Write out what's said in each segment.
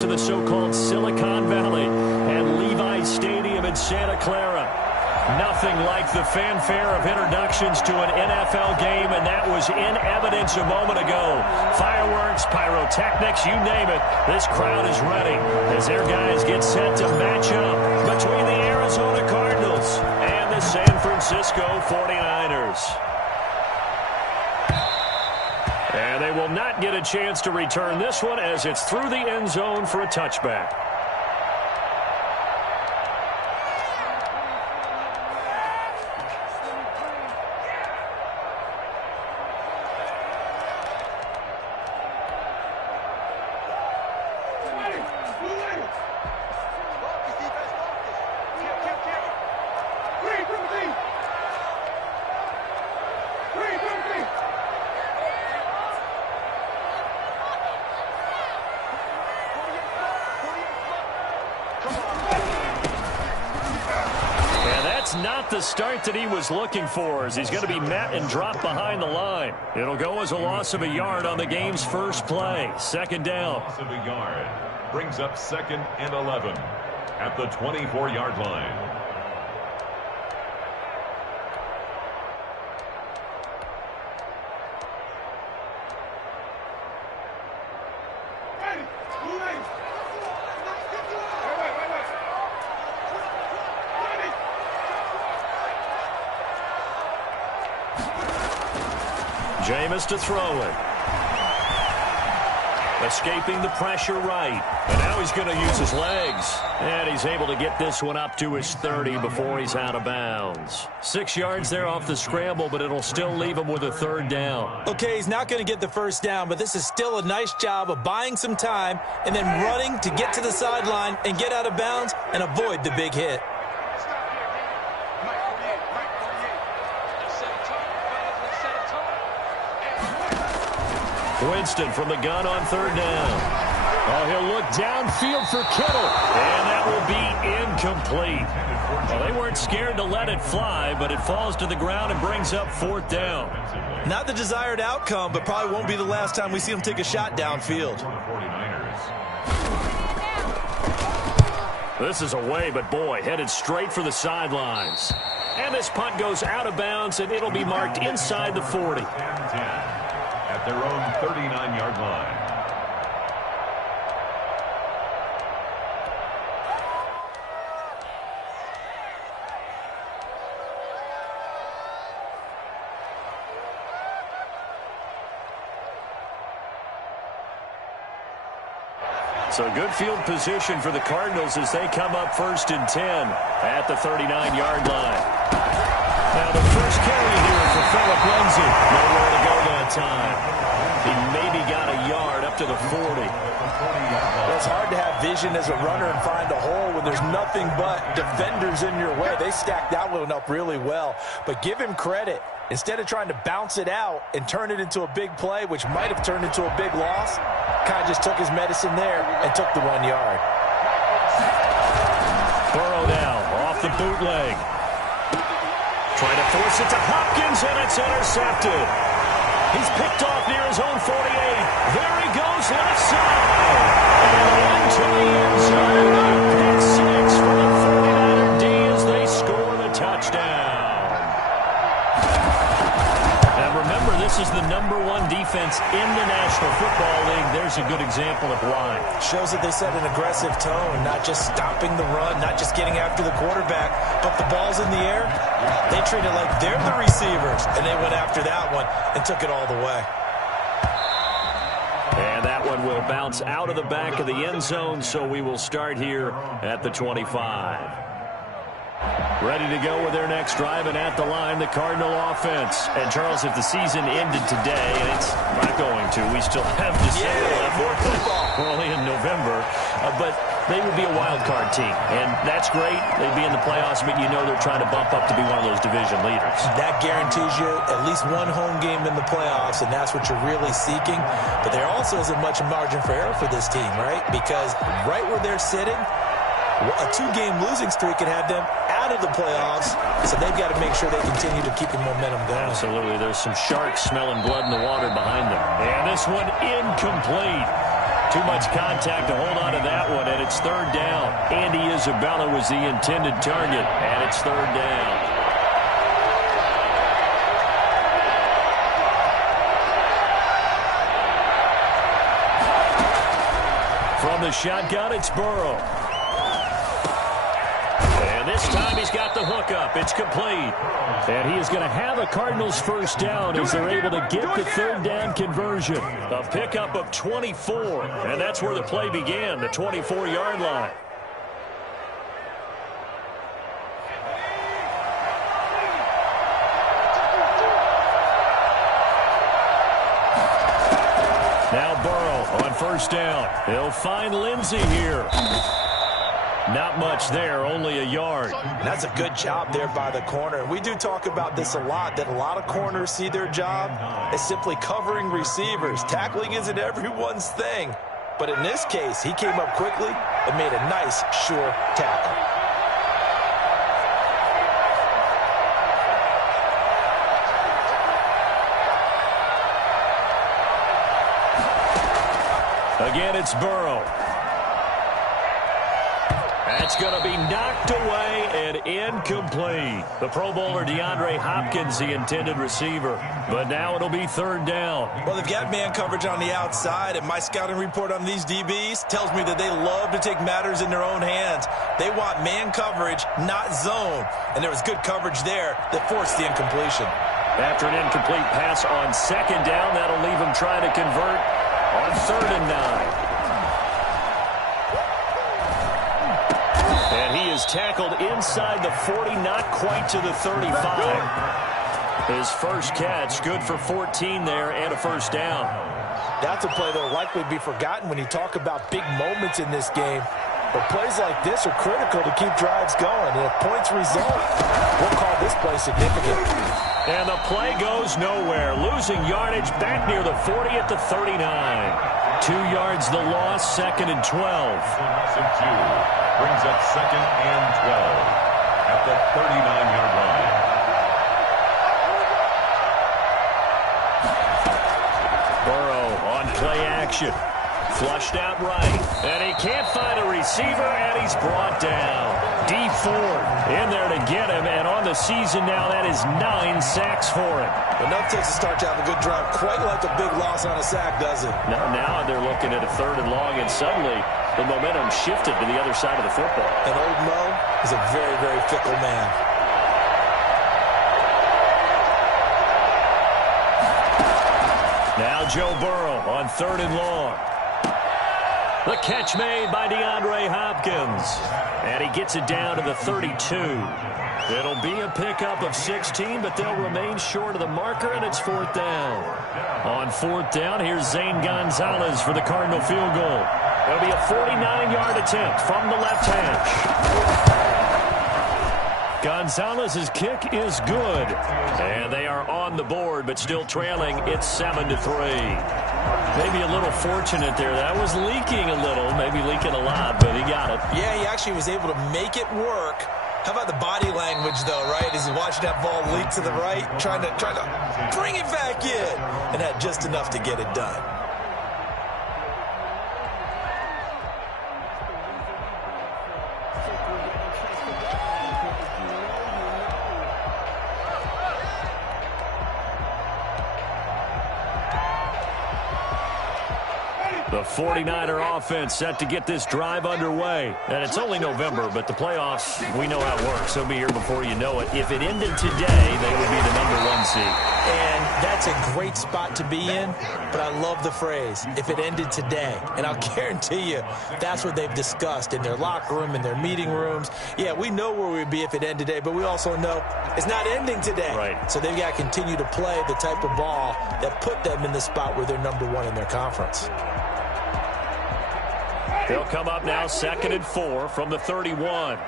To the so-called Silicon Valley and Levi Stadium in Santa Clara. Nothing like the fanfare of introductions to an NFL game, and that was in evidence a moment ago. Fireworks, pyrotechnics, you name it. This crowd is ready as their guys get set to match up between the Arizona Cardinals and the San Francisco 49ers. And they will not get a chance to return this one as it's through the end zone for a touchback. Not the start that he was looking for, as he's going to be met and dropped behind the line. It'll go as a loss of a yard on the game's first play. Second down. Loss of a yard brings up 2nd and 11 at the 24-yard line. Jameis to throw it. Escaping the pressure right. And now he's going to use his legs. And he's able to get this one up to his 30 before he's out of bounds. 6 yards there off the scramble, but it'll still leave him with a third down. Okay, he's not going to get the first down, but this is still a nice job of buying some time and then running to get to the sideline and get out of bounds and avoid the big hit. Winston from the gun on third down. Oh, he'll look downfield for Kittle. And that will be incomplete. Well, they weren't scared to let it fly, but it falls to the ground and brings up 4th down. Not the desired outcome, but probably won't be the last time we see him take a shot downfield. This is away, but boy, headed straight for the sidelines. And this punt goes out of bounds, and it'll be marked inside the 40. At their own 39-yard line. So good field position for the Cardinals as they come up 1st and 10 at the 39-yard line. Now the first carry here for Phillip Lindsay. Nowhere to go that time. He maybe got a yard up to the 40. Well, it's hard to have vision as a runner and find a hole when there's nothing but defenders in your way. They stacked that one up really well. But give him credit. Instead of trying to bounce it out and turn it into a big play, which might have turned into a big loss, kind of just took his medicine there and took the 1 yard. Burrow now off the bootleg. Trying to force it to Hopkins, and it's intercepted. He's picked off near his own 48. There he goes, left side. And into the end zone. Pick 6 for the 49er D as they score the touchdown. Now remember, this is the #1 defense in the National Football League. There's a good example of why. Shows that they set an aggressive tone, not just stopping the run, not just getting after the quarterback, but the ball's in the air. They treat it like they're the receivers, and they went after that one and took it all the way. And that one will bounce out of the back of the end zone, so we will start here at the 25. Ready to go with their next drive, and at the line, the Cardinal offense. And, Charles, if the season ended today, and it's not going to, we still have December left. We're only in November. But they would be a wild card team, and that's great. They'd be in the playoffs, but you know they're trying to bump up to be one of those division leaders. That guarantees you at least one home game in the playoffs, and that's what you're really seeking. But there also isn't much margin for error for this team, right? Because right where they're sitting, a 2-game losing streak could have them out of the playoffs, so they've got to make sure they continue to keep the momentum going. Absolutely. There's some sharks smelling blood in the water behind them. And this one incomplete. Too much contact to hold on to that one, and it's third down. Andy Isabella was the intended target, and it's third down. From the shotgun, it's Burrow. And this time he's got the hookup. It's complete. And he is going to have a Cardinals first down as they're able to get the third down conversion. A pickup of 24. And that's where the play began, the 24-yard line. Now Burrow on first down. He'll find Lindsey here. Not much there, only a yard. That's a good job there by the corner. We do talk about this a lot, that a lot of corners see their job as simply covering receivers. Tackling isn't everyone's thing. But in this case, he came up quickly and made a nice, sure tackle. Again, it's Burrow. That's going to be knocked away and incomplete. The Pro Bowler DeAndre Hopkins, the intended receiver. But now it'll be third down. Well, they've got man coverage on the outside, and my scouting report on these DBs tells me that they love to take matters in their own hands. They want man coverage, not zone. And there was good coverage there that forced the incompletion. After an incomplete pass on second down, that'll leave him trying to convert on 3rd and 9. And he is tackled inside the 40, not quite to the 35. His first catch, good for 14 there and a first down. That's a play that will likely be forgotten when you talk about big moments in this game. But plays like this are critical to keep drives going. And if points result, we'll call this play significant. And the play goes nowhere. Losing yardage back near the 40 at the 39. 2 yards the loss, 2nd and 12. Brings up 2nd and 12 at the 39-yard line. Burrow on play action. Flushed out right. And he can't find a receiver, and he's brought down. D Ford in there to get him, and on the season now, that is 9 sacks for him. Enough takes to start to have a good drive, quite like a big loss on a sack, does it? Now they're looking at a 3rd and long, and suddenly the momentum shifted to the other side of the football. And old Mo is a very, very fickle man. Now Joe Burrow on 3rd and long. The catch made by DeAndre Hopkins. And he gets it down to the 32. It'll be a pickup of 16, but they'll remain short of the marker, and it's 4th down. On 4th down, here's Zane Gonzalez for the Cardinal field goal. It'll be a 49-yard attempt from the left hash. Gonzalez's kick is good. And they are on the board, but still trailing. It's 7-3. Maybe a little fortunate there. That was leaking a little, maybe leaking a lot, but he got it. Yeah, he actually was able to make it work. How about the body language, though, right? As he watched that ball leak to the right, trying to bring it back in, and had just enough to get it done. The 49er offense set to get this drive underway. And it's only November, but the playoffs, we know how it works. They'll be here before you know it. If it ended today, they would be the #1 seed. And that's a great spot to be in, but I love the phrase, if it ended today. And I'll guarantee you, that's what they've discussed in their locker room, in their meeting rooms. Yeah, we know where we'd be if it ended today, but we also know it's not ending today. Right. So they've got to continue to play the type of ball that put them in the spot where they're #1 in their conference. They'll come up now 2nd and 4 from the 31.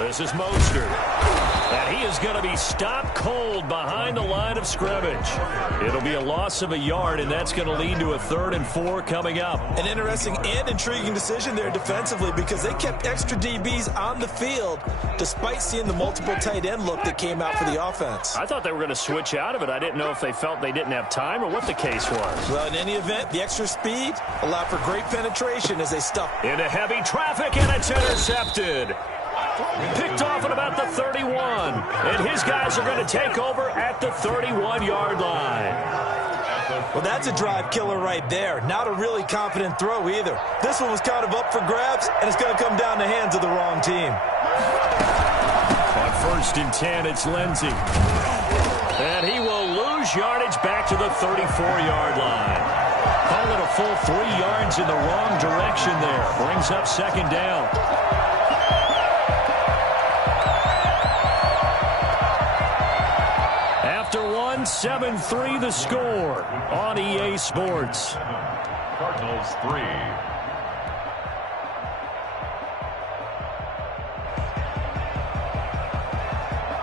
This is Mostert. And he is going to be stopped cold behind the line of scrimmage. It'll be a loss of a yard, and that's going to lead to a 3rd and 4 coming up. An interesting and intriguing decision there defensively because they kept extra DBs on the field despite seeing the multiple tight end look that came out for the offense. I thought they were going to switch out of it. I didn't know if they felt they didn't have time or what the case was. Well, in any event, the extra speed allowed for great penetration as they stuffed into heavy traffic, and it's intercepted. Picked off at about the 31. And his guys are going to take over at the 31-yard line. Well, that's a drive killer right there. Not a really confident throw either. This one was kind of up for grabs, and it's going to come down the hands of the wrong team. On 1st and 10, it's Lindsey. And he will lose yardage back to the 34-yard line. Call it a full 3 yards in the wrong direction there. Brings up 2nd down. After 7-3 the score on EA Sports. Cardinals 3.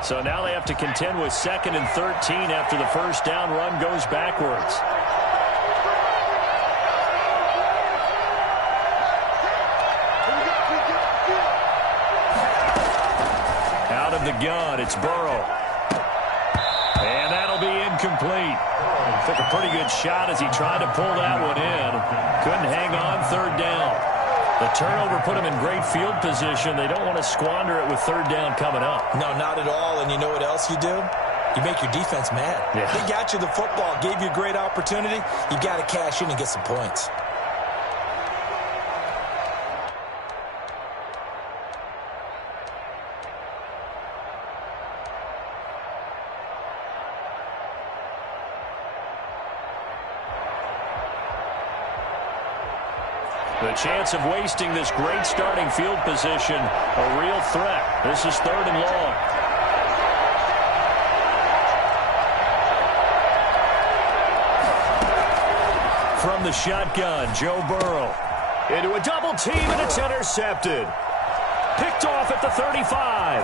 So now they have to contend with 2nd and 13 after the 1st down run goes backwards. Out of the gun, it's Burrow. And that'll be incomplete. Took a pretty good shot as he tried to pull that one in. Couldn't hang on 3rd down. The turnover put him in great field position. They don't want to squander it with 3rd down coming up. No, not at all. And you know what else you do? You make your defense mad. Yeah. They got you the football, gave you a great opportunity. You got to cash in and get some points. The chance of wasting this great starting field position, a real threat. This is 3rd and long. From the shotgun, Joe Burrow. Into a double team, and it's intercepted. Picked off at the 35.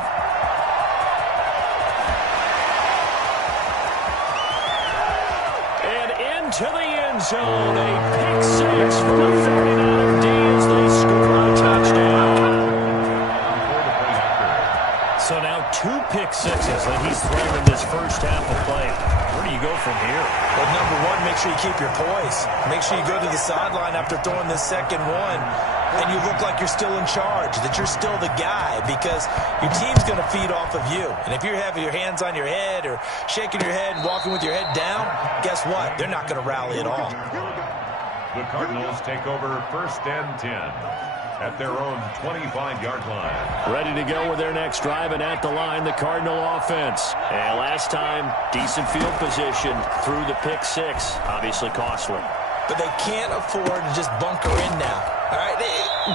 And into the end zone, a pick 6 from the 39 D as they score a touchdown. So now 2 pick sixes that he's thrown in this first half of play. Where do you go from here? Well, number one, make sure you keep your poise. Make sure you go to the sideline after throwing this second one, and you look like you're still in charge, that you're still the guy, because your team's going to feed off of you. And if you're having your hands on your head or shaking your head and walking with your head down, guess what? They're not going to rally at all. The Cardinals take over 1st and 10 at their own 25-yard line. Ready to go with their next drive, and at the line, the Cardinal offense. And last time, decent field position through the pick 6. Obviously costly. But they can't afford to just bunker in now. All right,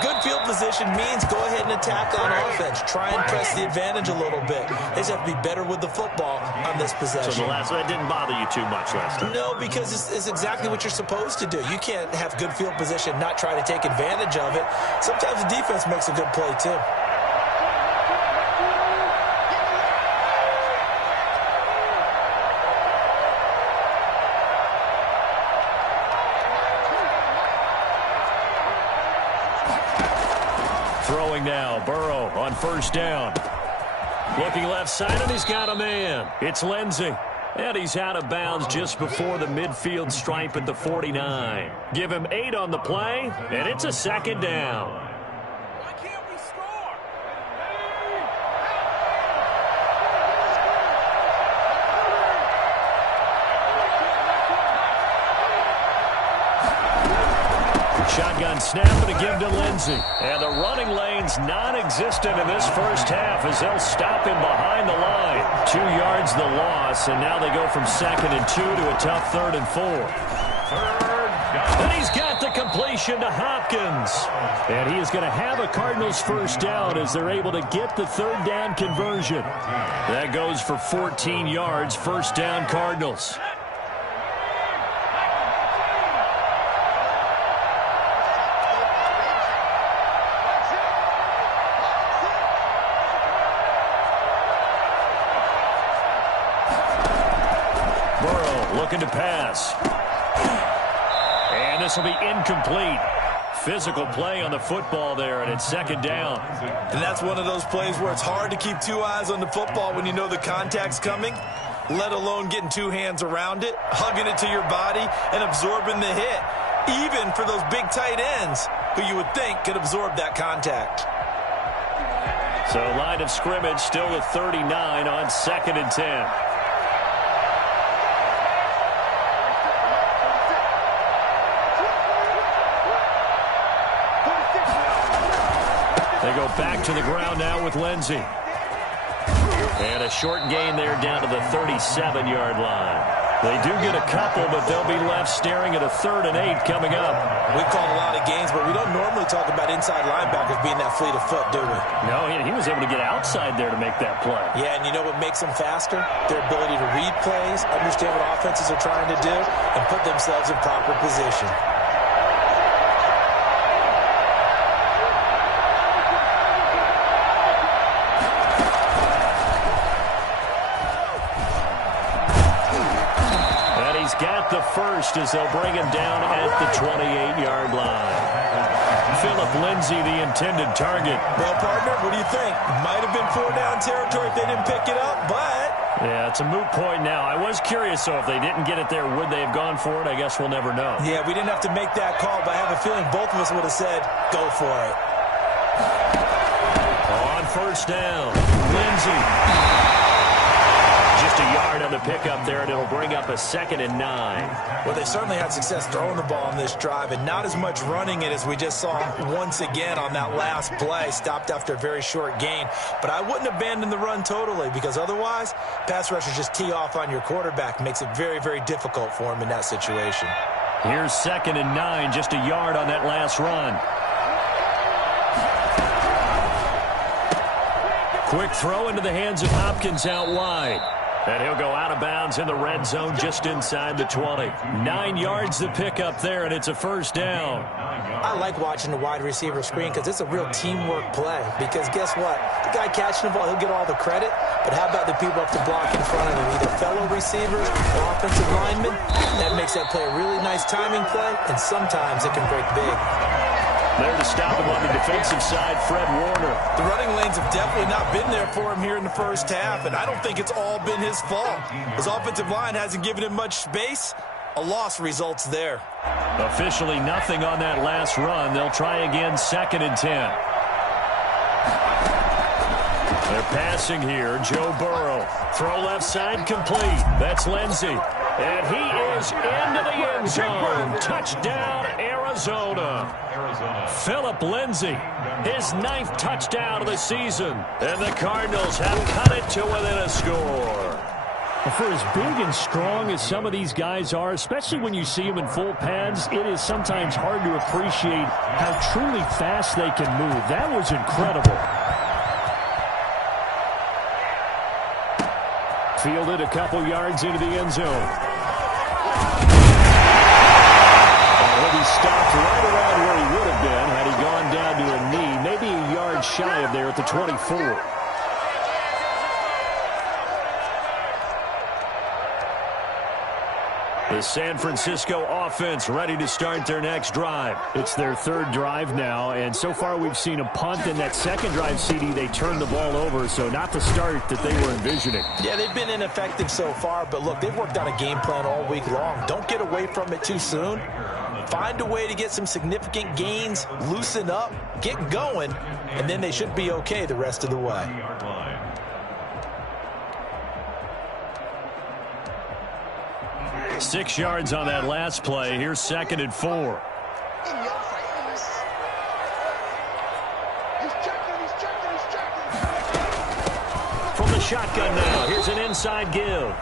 good field position means go ahead and attack on offense. Try and press the advantage a little bit. They just have to be better with the football on this possession. So that didn't bother you too much last time? No, because it's exactly what you're supposed to do. You can't have good field position, not try to take advantage of it. Sometimes the defense makes a good play, too. Throwing now, Burrow on 1st down. Looking left side, and he's got a man. It's Lindsey. And he's out of bounds just before the midfield stripe at the 49. Give him 8 on the play, and it's a 2nd down. Why can't we score? Shotgun snap and a give to Lindsey. And the running lane's non-existent in this first half as they'll stop him behind the line. 2 yards the loss, and now they go from 2nd and 2 to a tough 3rd and 4. And he's got the completion to Hopkins. And he is going to have a Cardinals 1st down as they're able to get the 3rd down conversion. That goes for 14 yards, 1st down Cardinals. looking to pass. And this will be incomplete. Physical play on the football there, and it's second down. And that's one of those plays where it's hard to keep two eyes on the football when you know the contact's coming, let alone getting two hands around it, hugging it to your body, and absorbing the hit, even for those big tight ends who you would think could absorb that contact. So line of scrimmage still at 39 on 2nd and 10. They go back to the ground now with Lindsey. And a short gain there down to the 37-yard line. They do get a couple, but they'll be left staring at a 3rd and 8 coming up. We've called a lot of games, but we don't normally talk about inside linebackers being that fleet of foot, do we? No, he was able to get outside there to make that play. Yeah, and you know what makes them faster? Their ability to read plays, understand what offenses are trying to do, and put themselves in proper position. Got the first as they'll bring him down at the 28-yard line. Philip Lindsay, the intended target. Well, partner, what do you think? Might have been 4-down territory if they didn't pick it up, but... Yeah, it's a moot point now. I was curious, though, if they didn't get it there, would they have gone for it? I guess we'll never know. Yeah, we didn't have to make that call, but I have a feeling both of us would have said, go for it. On 1st down, Lindsay. Just a yard on the pickup there, and it'll bring up a 2nd and 9. Well, they certainly had success throwing the ball on this drive, and not as much running it as we just saw once again on that last play. Stopped after a very short gain. But I wouldn't abandon the run totally, because otherwise, pass rushers just tee off on your quarterback. Makes it very, very difficult for him in that situation. Here's 2nd and 9, just a yard on that last run. Quick throw into the hands of Hopkins out wide. And he'll go out of bounds in the red zone just inside the 20. 9 yards to pick up there, and it's a 1st down. I like watching the wide receiver screen because it's a real teamwork play. Because guess what? The guy catching the ball, he'll get all the credit. But how about the people up to block in front of him? Either fellow receivers or offensive linemen. That makes that play a really nice timing play, and sometimes it can break big. There to stop him on the defensive side, Fred Warner. The running lanes have definitely not been there for him here in the first half, and I don't think it's all been his fault. His offensive line hasn't given him much space. A loss results there. Officially nothing on that last run. They'll try again, 2nd and 10. They're passing here. Joe Burrow. Throw left side complete. That's Lindsey. And he is into the end zone. Touchdown, Arizona. Philip Lindsay, his 9th touchdown of the season. And the Cardinals have cut it to within a score. For as big and strong as some of these guys are, especially when you see them in full pads, it is sometimes hard to appreciate how truly fast they can move. That was incredible. Fielded a couple yards into the end zone. He'll be stopped right around where he would have been had he gone down to a knee, maybe a yard shy of there at the 24. The San Francisco offense ready to start their next drive. It's their 3rd drive now, and so far we've seen a punt. In that 2nd drive, CD, they turned the ball over, so not the start that they were envisioning. Yeah, they've been ineffective so far, but look, they've worked on a game plan all week long. Don't get away from it too soon. Find a way to get some significant gains, loosen up, get going, and then they should be okay the rest of the way. 6 yards on that last play. Here's 2nd and 4. From the shotgun now, here's an inside give.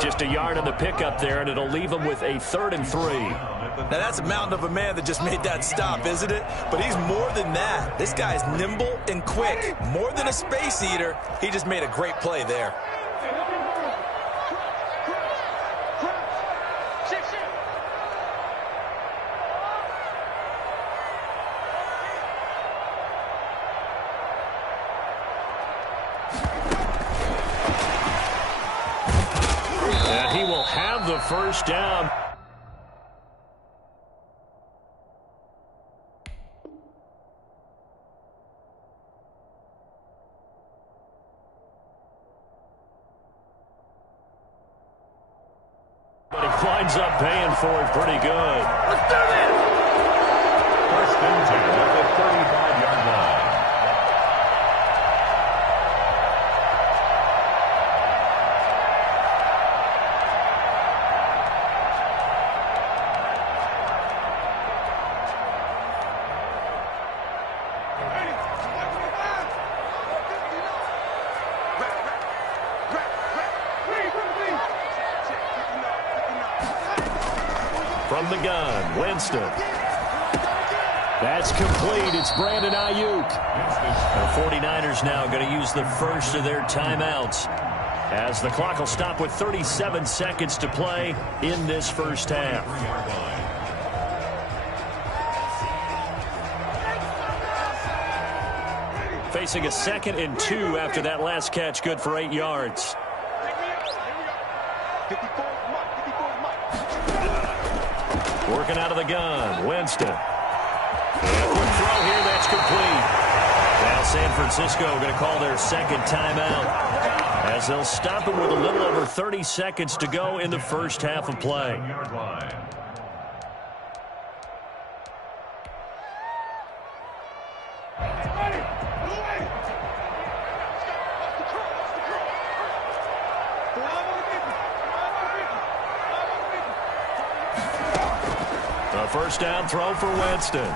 Just a yard on the pickup there, and it'll leave him with a 3rd and 3. Now, that's a mountain of a man that just made that stop, isn't it? But he's more than that. This guy's nimble and quick. More than a space eater, he just made a great play there. first down. But he winds up paying for it pretty good. Let's do this! First and 10 at the 35-yard line. From the gun, Winston. That's complete. It's Brandon Ayuk. The 49ers now going to use the first of their timeouts as the clock will stop with 37 seconds to play in this first half. Facing a 2nd and 2 after that last catch, good for 8 yards. Working out of the gun, Winston. And quick throw here, that's complete. Now San Francisco going to call their second timeout as they'll stop it with a little over 30 seconds to go in the first half of play. A first down throw for Winston.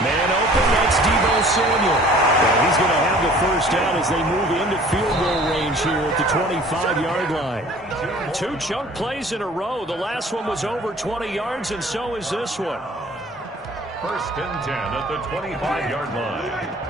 Man open, that's Deebo Samuel. Well, he's going to have the first down as they move into field goal range here at the 25-yard line. 2 chunk plays in a row. The last one was over 20 yards, and so is this one. First and 10 at the 25-yard line.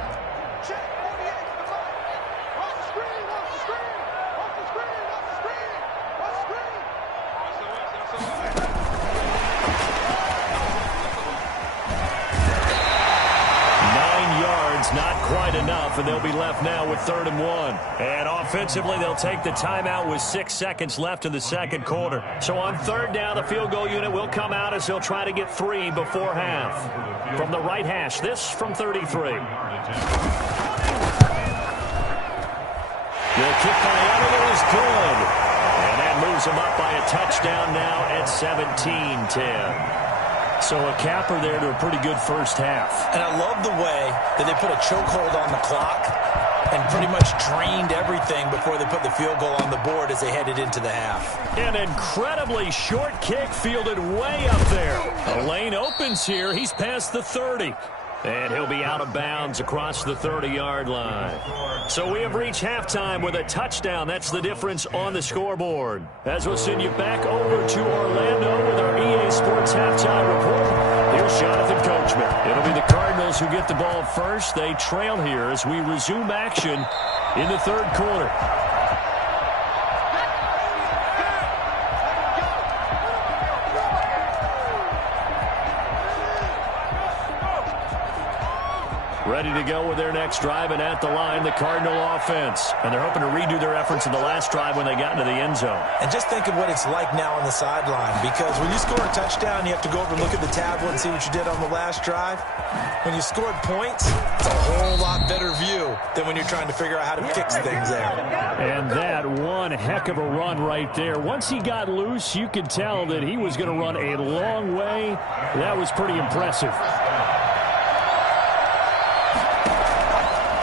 Not quite enough, and they'll be left now with 3rd and 1. And offensively, they'll take the timeout with 6 seconds left in the second quarter. So on 3rd down, the field goal unit will come out as they'll try to get 3 before half. From the right hash, this from 33. The kick by Adler is good. And that moves them up by a touchdown now at 17-10. So a capper there to a pretty good first half. And I love the way that they put a chokehold on the clock and pretty much drained everything before they put the field goal on the board as they headed into the half. An incredibly short kick fielded way up there. A lane opens here. He's past the 30. And he'll be out of bounds across the 30-yard line. So we have reached halftime with a touchdown. That's the difference on the scoreboard. As we'll send you back over to Orlando with our EA Sports halftime report, here's Jonathan Coachman. It'll be the Cardinals who get the ball first. They trail here as we resume action in the 3rd quarter. Ready to go with their next drive, and at the line, the Cardinal offense. And they're hoping to redo their efforts in the last drive when they got into the end zone. And just think of what it's like now on the sideline, because when you score a touchdown, you have to go over and look at the tablet and see what you did on the last drive. When you scored points, it's a whole lot better view than when you're trying to figure out how to fix things there. And that one heck of a run right there. Once he got loose, you could tell that he was going to run a long way. That was pretty impressive.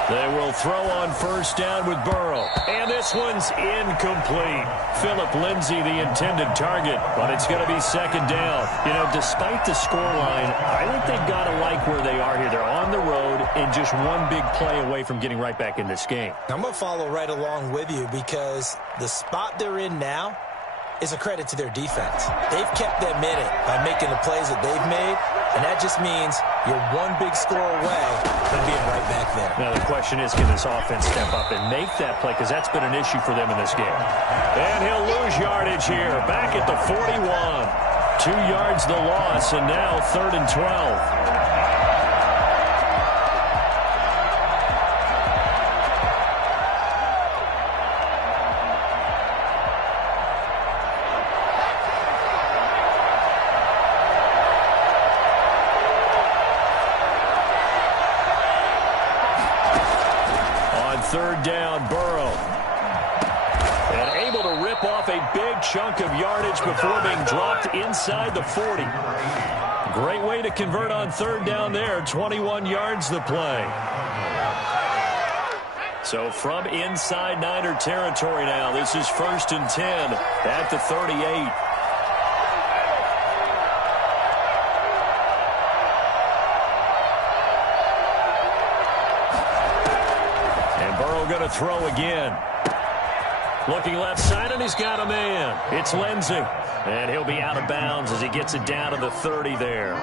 They will throw on first down with Burrow. And this one's incomplete. Phillip Lindsay, the intended target, but it's going to be 2nd down. You know, despite the scoreline, I think they've got to like where they are here. They're on the road and just one big play away from getting right back in this game. I'm going to follow right along with you because the spot they're in now is a credit to their defense. They've kept them in it by making the plays that they've made, and that just means you're one big score away from being right back there. Now the question is, can this offense step up and make that play? Because that's been an issue for them in this game. And he'll lose yardage here, back at the 41. 2 yards the loss, and now 3rd and 12. third down. Burrow. And able to rip off a big chunk of yardage before being dropped inside the 40. Great way to convert on third down there. 21 yards the play. So from inside Niner territory now, this is 1st and 10 at the 38. And Burrow going to throw again. Looking left side, and he's got a man. It's Lindsey. And he'll be out of bounds as he gets it down to the 30 there.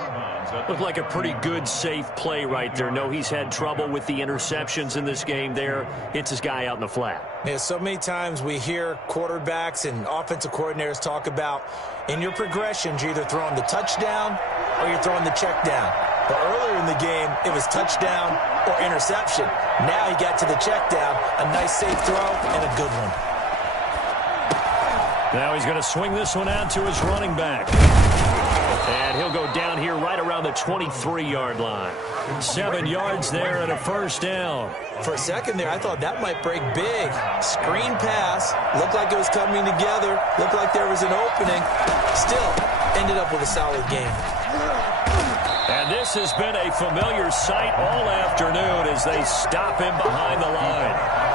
Looked like a pretty good, safe play right there. No, he's had trouble with the interceptions in this game there. Hits his guy out in the flat. Yeah, so many times we hear quarterbacks and offensive coordinators talk about in your progressions, you're either throwing the touchdown or you're throwing the check down. But earlier in the game, it was touchdown or interception. Now he got to the check down, a nice safe throw and a good one. Now he's going to swing this one out to his running back. And he'll go down here right around the 23-yard line. 7 yards there and a first down. For a second there, I thought that might break big. Screen pass. Looked like it was coming together. Looked like there was an opening. Still, ended up with a solid game. And this has been a familiar sight all afternoon as they stop him behind the line.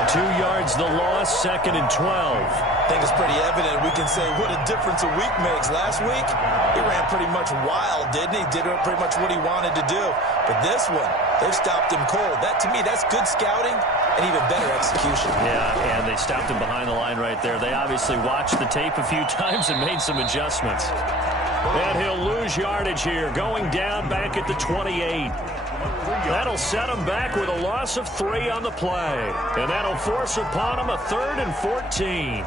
2 yards the loss, 2nd and 12. I think it's pretty evident we can say what a difference a week makes. Last week, he ran pretty much wild, didn't he? Did pretty much what he wanted to do. But this one, they've stopped him cold. That, to me, that's good scouting and even better execution. Yeah, and they stopped him behind the line right there. They obviously watched the tape a few times and made some adjustments. And he'll lose yardage here, going down back at the 28. That'll set him back with a loss of 3 on the play. And that'll force upon him a 3rd and 14.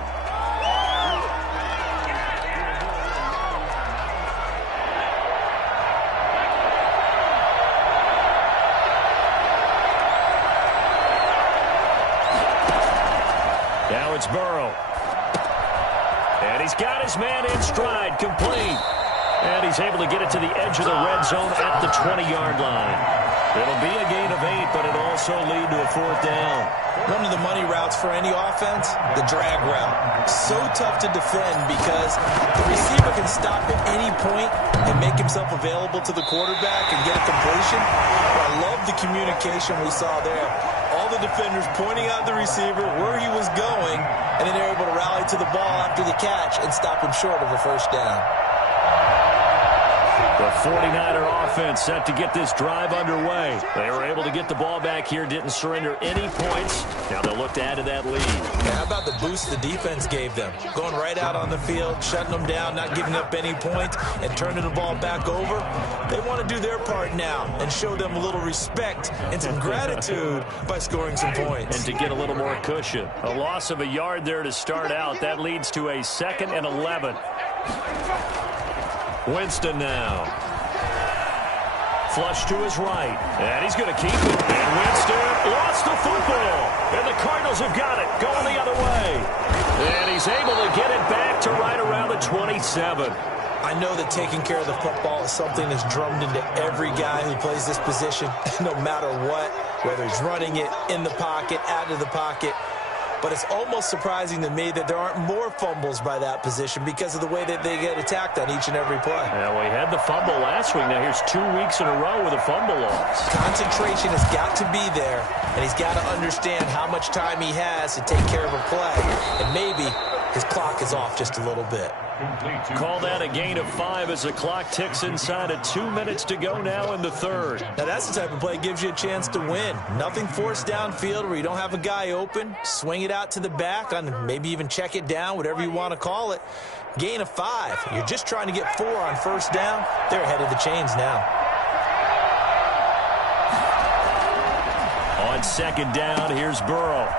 Now it's Burrow. And he's got his man in stride, complete. And he's able to get it to the edge of the red zone at the 20-yard line. It'll be a gain of 8, but it'll also lead to a 4th down. One of the money routes for any offense, the drag route. So tough to defend because the receiver can stop at any point and make himself available to the quarterback and get a completion. But I love the communication we saw there. All the defenders pointing out the receiver where he was going, and then they're able to rally to the ball after the catch and stop him short of a first down. The 49er offense set to get this drive underway. They were able to get the ball back here, didn't surrender any points. Now they'll look to add to that lead. Yeah, how about the boost the defense gave them? Going right out on the field, shutting them down, not giving up any points, and turning the ball back over. They want to do their part now and show them a little respect and some gratitude by scoring some points. And to get a little more cushion. A loss of a yard there to start out. That leads to a 2nd and 11. Winston now. Flush to his right. And he's going to keep it. And Winston lost the football. And the Cardinals have got it. Going the other way. And he's able to get it back to right around the 27. I know that taking care of the football is something that's drummed into every guy who plays this position, no matter what, whether he's running it in the pocket, out of the pocket. But it's almost surprising to me that there aren't more fumbles by that position because of the way that they get attacked on each and every play. Yeah, well, he had the fumble last week. Now here's 2 weeks in a row with a fumble loss. Concentration has got to be there, and he's got to understand how much time he has to take care of a play. And maybe his clock is off just a little bit. Call that a gain of 5 as the clock ticks inside of 2 minutes to go now in the 3rd. Now that's the type of play that gives you a chance to win. Nothing forced downfield where you don't have a guy open. Swing it out to the back on maybe even check it down, whatever you want to call it. Gain of 5. You're just trying to get 4 on first down. They're ahead of the chains now. On 2nd down, here's Burrow.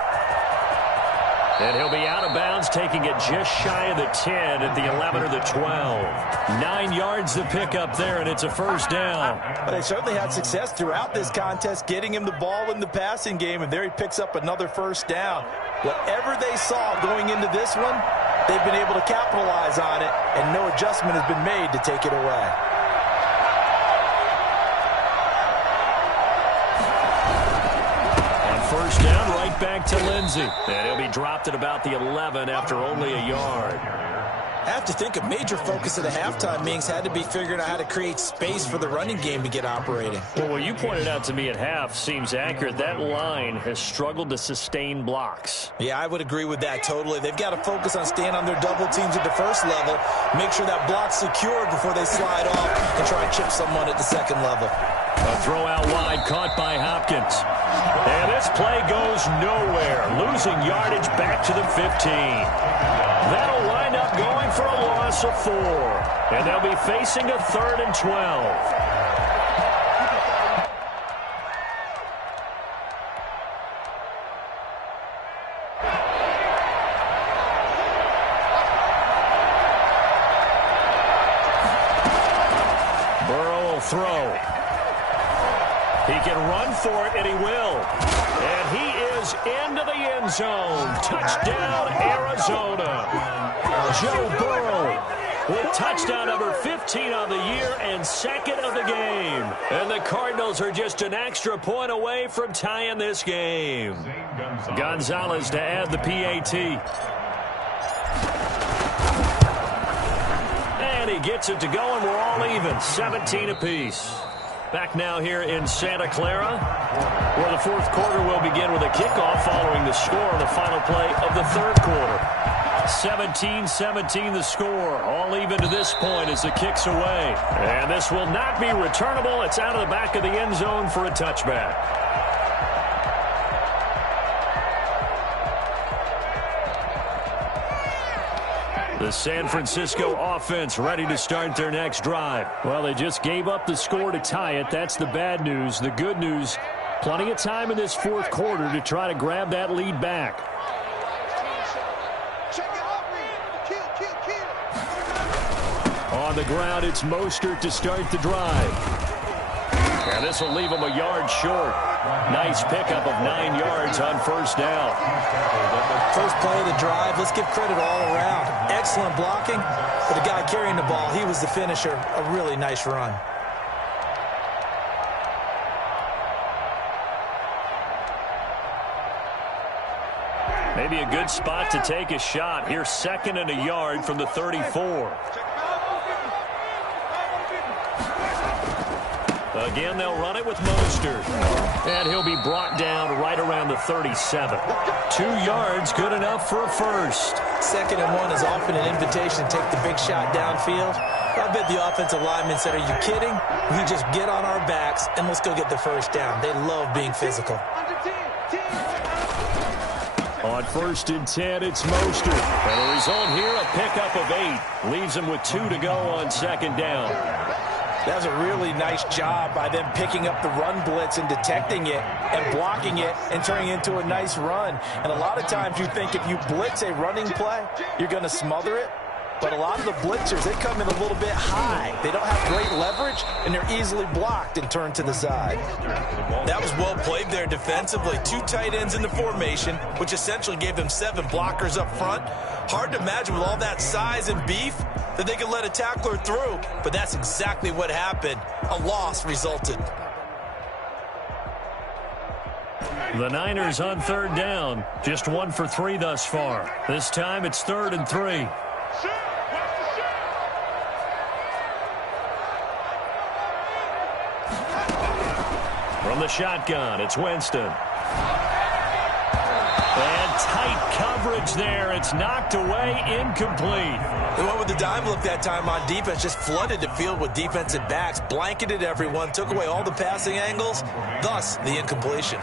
And he'll be out of bounds, taking it just shy of the 10 at the 11 or the 12. 9 yards to pick up there, and it's a first down. But they certainly had success throughout this contest, getting him the ball in the passing game, and there he picks up another first down. Whatever they saw going into this one, they've been able to capitalize on it, and no adjustment has been made to take it away. On first down, right right back to Lindsey. And he'll be dropped at about the 11 after only a yard. I have to think a major focus of the halftime meetings had to be figuring out how to create space for the running game to get operating. Well, what you pointed out to me at half seems accurate. That line has struggled to sustain blocks. Yeah, I would agree with that totally. They've got to focus on staying on their double teams at the first level, make sure that block's secured before they slide off and try and chip someone at the second level. A throw out wide caught by Hopkins. And this play goes nowhere, losing yardage back to the 15. That'll wind up going for a loss of 4. And they'll be facing a 3rd and 12. Burrow will throw. He can run for it, and he will. And he is into the end zone. Touchdown, Arizona. Joe Burrow with touchdown number 15 on the year and 2nd of the game. And the Cardinals are just an extra point away from tying this game. Gonzalez to add the PAT. And he gets it to go, and we're all even, 17 apiece. Back now here in Santa Clara, where the 4th quarter will begin with a kickoff following the score on the final play of the 3rd quarter. 17-17 the score, all even to this point as the kick's away. And this will not be returnable. It's out of the back of the end zone for a touchback. The San Francisco offense ready to start their next drive. Well, they just gave up the score to tie it. That's the bad news. The good news, plenty of time in this 4th quarter to try to grab that lead back. On the ground, it's Mostert to start the drive. And this will leave him a yard short. Nice pickup of 9 yards on 1st down. First play of the drive, let's give credit all around. Excellent blocking, but the guy carrying the ball, he was the finisher. A really nice run. Maybe a good spot to take a shot. Here's 2nd and a yard from the 34. Again, they'll run it with Mostert. And he'll be brought down right around the 37. 2 yards, good enough for a first. 2nd and 1 is often an invitation to take the big shot downfield. I bet the offensive lineman said, are you kidding? We just get on our backs and let's go get the first down. They love being physical. On 1st and 10, it's Mostert. And the result here, a pickup of 8. Leaves him with 2 to go on 2nd down. That was a really nice job by them picking up the run blitz and detecting it and blocking it and turning it into a nice run. And a lot of times you think if you blitz a running play, you're going to smother it. But a lot of the blitzers, they come in a little bit high. They don't have great leverage, and they're easily blocked and turned to the side. That was well played there defensively. 2 tight ends in the formation, which essentially gave them 7 blockers up front. Hard to imagine with all that size and beef that they could let a tackler through, but that's exactly what happened. A loss resulted. The Niners on 3rd down. Just 1 for 3 thus far. This time it's 3rd and 3. From the shotgun, it's Winston. And tight coverage there. It's knocked away, incomplete. They went with the dime look that time on defense, just flooded the field with defensive backs, blanketed everyone, took away all the passing angles, thus the incompletion.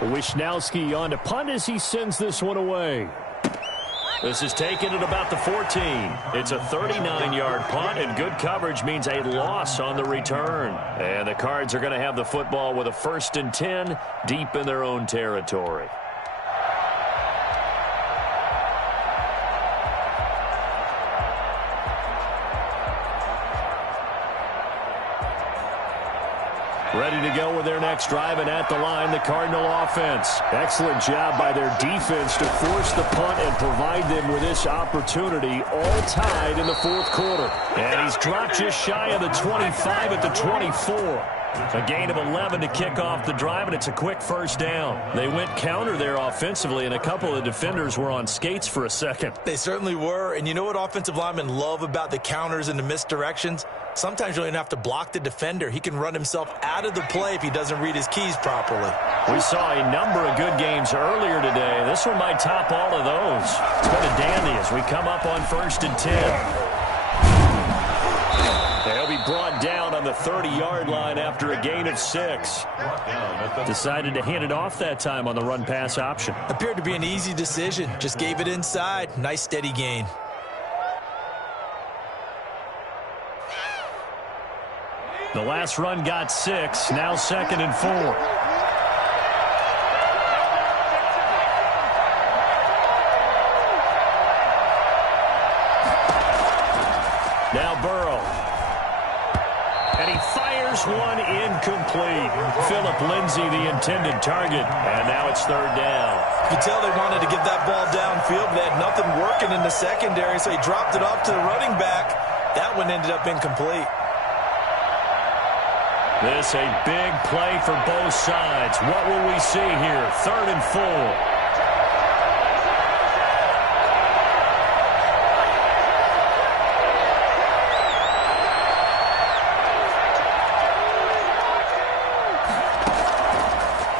Wisnowski on to punt as he sends this one away. This is taken at about the 14. It's a 39-yard punt, and good coverage means a loss on the return. And the Cards are going to have the football with a 1st and 10 deep in their own territory. Ready to go with their next drive, and at the line, the Cardinal offense. Excellent job by their defense to force the punt and provide them with this opportunity, all tied in the 4th quarter. And he's dropped just shy of the 25 at the 24. A gain of 11 to kick off the drive, and it's a quick first down. They went counter there offensively, and a couple of defenders were on skates for a second. They certainly were, and you know what offensive linemen love about the counters and the misdirections? Sometimes you don't even have to block the defender. He can run himself out of the play if he doesn't read his keys properly. We saw a number of good games earlier today. This one might top all of those. It's been a dandy as we come up on 1st and 10. They'll be brought down on the 30-yard line after a gain of 6. Decided to hand it off that time on the run-pass option. Appeared to be an easy decision. Just gave it inside. Nice, steady gain. The last run got 6. Now 2nd and 4. Now Burrow. And he fires one incomplete. Philip Lindsay, the intended target. And now it's 3rd down. You could tell they wanted to get that ball downfield, but they had nothing working in the secondary, so he dropped it off to the running back. That one ended up incomplete. This a big play for both sides. What will we see here? 3rd and 4.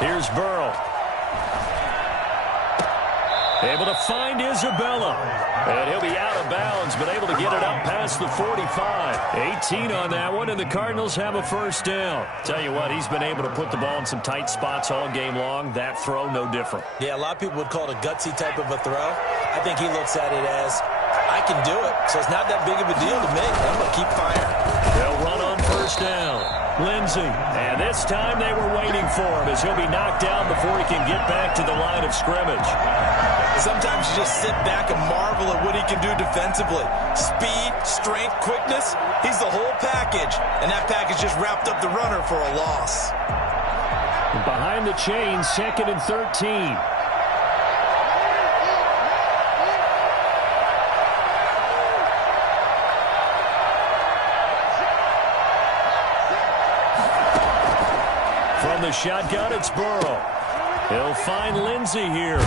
Here's Burrow. Able to find Isabella. And he'll be out of bounds, but able to get it up past the 45. 18 on that one, and the Cardinals have a 1st down. Tell you what, he's been able to put the ball in some tight spots all game long. That throw, no different. Yeah, a lot of people would call it a gutsy type of a throw. I think he looks at it as, I can do it, so it's not that big of a deal to me. I'm going to keep firing. They'll run on 1st down. Lindsay, and this time they were waiting for him as he'll be knocked down before he can get back to the line of scrimmage. Sometimes you just sit back and marvel at what he can do defensively. Speed, strength, quickness, he's the whole package. And that package just wrapped up the runner for a loss. Behind the chains, 2nd and 13. From the shotgun, it's Burrow. He'll find Lindsay here.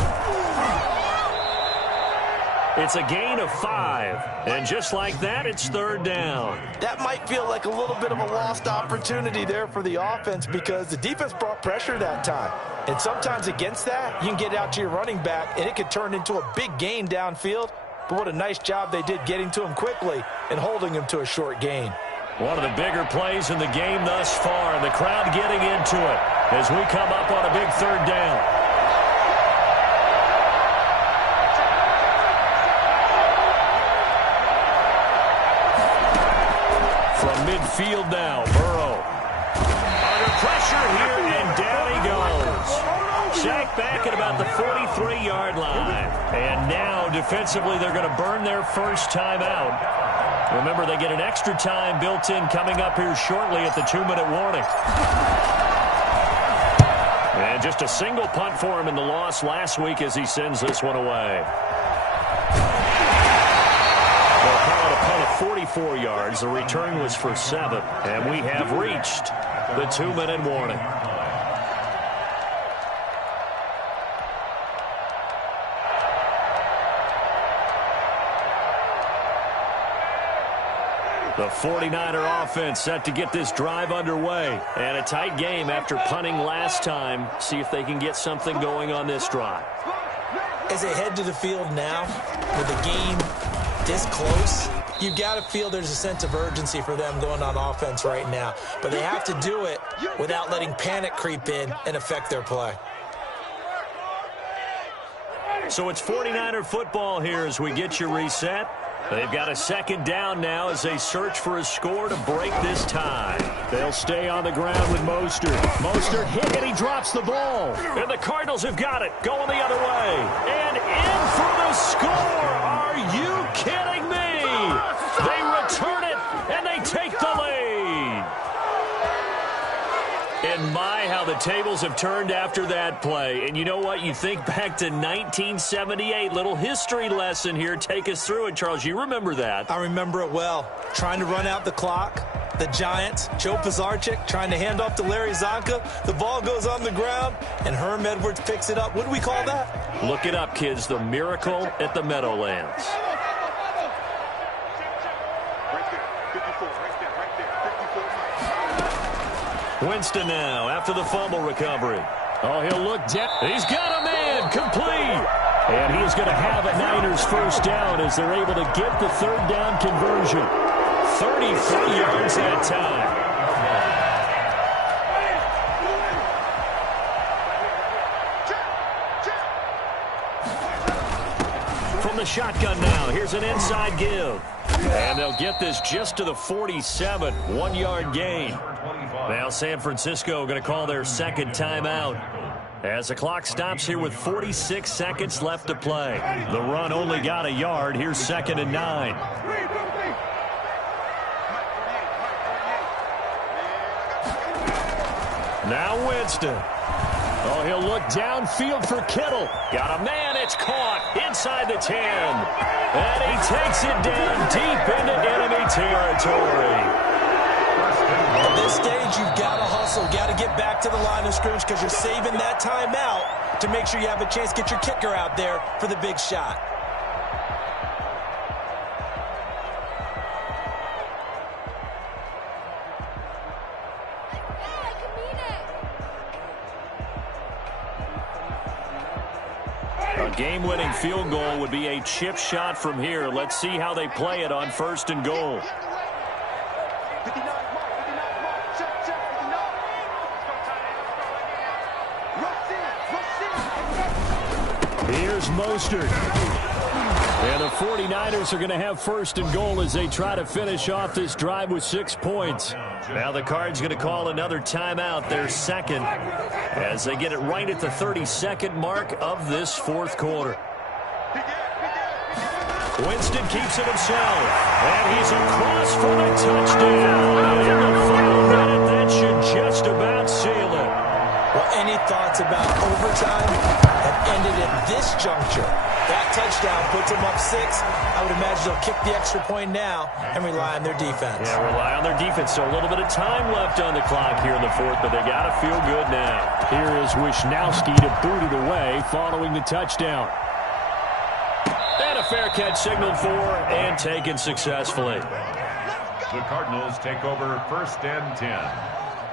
It's a gain of 5. And just like that, it's 3rd down. That might feel like a little bit of a lost opportunity there for the offense because the defense brought pressure that time. And sometimes against that, you can get out to your running back, and it could turn into a big gain downfield. But what a nice job they did getting to him quickly and holding him to a short gain. One of the bigger plays in the game thus far, and the crowd getting into it as we come up on a big 3rd down. From midfield now, Burrow. Under pressure here, and down he goes. Sacked back at about the 43-yard line. And now, defensively, they're going to burn their first time out. Remember, they get an extra time built in coming up here shortly at the 2-minute warning. And just a single punt for him in the loss last week as he sends this one away. They'll call it a punt of 44 yards. The return was for 7. And we have reached the 2-minute warning. The 49er offense set to get this drive underway. And a tight game after punting last time. See if they can get something going on this drive. As they head to the field now, with the game this close, you've got to feel there's a sense of urgency for them going on offense right now. But they have to do it without letting panic creep in and affect their play. So it's 49er football here as we get you reset. They've got a 2nd down now as they search for a score to break this tie. They'll stay on the ground with Mostert. Mostert hit and he drops the ball. And the Cardinals have got it, going the other way. And in for the score. Are you kidding me? They return it and they take the lead. And my, how the tables have turned after that play. And you know what? You think back to 1978. Little history lesson here. Take us through it, Charles. You remember that. I remember it well. Trying to run out the clock. the Giants. Joe Pizarczyk trying to hand off to Larry Zonka. The ball goes on the ground, and Herm Edwards picks it up. What do we call that? Look it up, kids. The miracle at the Meadowlands. Winston now after the fumble recovery. Oh, he'll look down. He's got a man complete. And he's going to have a Niners first down as they're able to get the third down conversion. 33 yards that time. From the shotgun now, here's an inside give. And they'll get this just to the 47, 1-yard gain. Now San Francisco going to call their second timeout as the clock stops here with 46 seconds left to play. The run only got a yard. Here's 2nd and 9. Now Winston. Oh, he'll look downfield for Kittle. Got a man. It's caught inside the 10. And he takes it down deep into enemy territory. At this stage, you've got to hustle. Got to get back to the line of scrimmage because you're saving that timeout to make sure you have a chance to get your kicker out there for the big shot. A game-winning field goal would be a chip shot from here. Let's see how they play it on 1st and goal. Here's Mostert. And the 49ers are going to have 1st and goal as they try to finish off this drive with 6 points. Now the Cards going to call another timeout, their second, as they get it right at the 32nd mark of this 4th quarter. Winston keeps it himself, and he's across for the touchdown. In the final minute, that should just about seal it. Well, any thoughts about overtime have ended at this juncture. That touchdown puts them up 6. I would imagine they'll kick the extra point now and rely on their defense. Yeah, rely on their defense. So a little bit of time left on the clock here in the 4th, but they got to feel good now. Here is Wisnowski to boot it away following the touchdown. And a fair catch signaled for and taken successfully. The Cardinals take over 1st and 10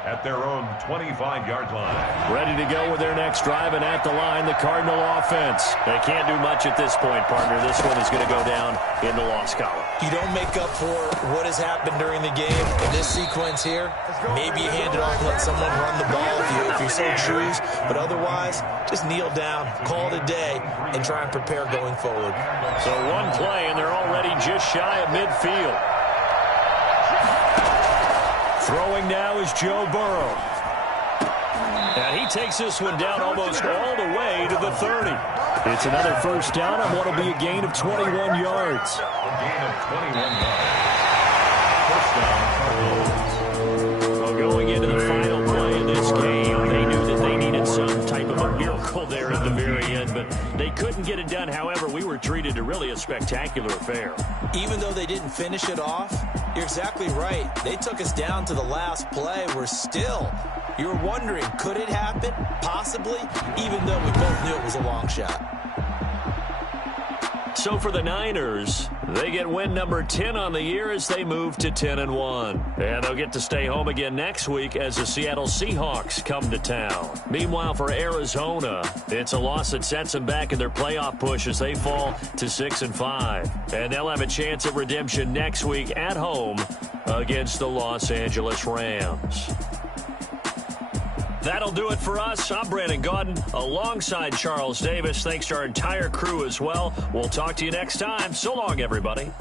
at their own 25-yard line. Ready to go with their next drive, and at the line, the Cardinal offense. They can't do much at this point, partner. This one is going to go down in the loss column. You don't make up for what has happened during the game. In this sequence here, maybe you hand it off and let someone run the ball if you so choose. But otherwise, just kneel down, call it a day, and try and prepare going forward. So one play, and they're already just shy of midfield. Throwing now is Joe Burrow. And he takes this one down almost all the way to the 30. It's another first down on what will be a gain of 21 yards. A gain of 21 yards. First down. Well, going into the final play of this game, they knew that they needed some type of a miracle there at the very end, but they couldn't get it done. However, we were treated to really a spectacular affair. Even though they didn't finish it off, you're exactly right. They took us down to the last play. We're still, you're wondering, could it happen? Possibly, even though we both knew it was a long shot. So for the Niners, they get win number 10 on the year as they move to 10-1. And they'll get to stay home again next week as the Seattle Seahawks come to town. Meanwhile, for Arizona, it's a loss that sets them back in their playoff push as they fall to 6-5. And they'll have a chance at redemption next week at home against the Los Angeles Rams. That'll do it for us. I'm Brandon Gaudin alongside Charles Davis. Thanks to our entire crew as well. We'll talk to you next time. So long, everybody.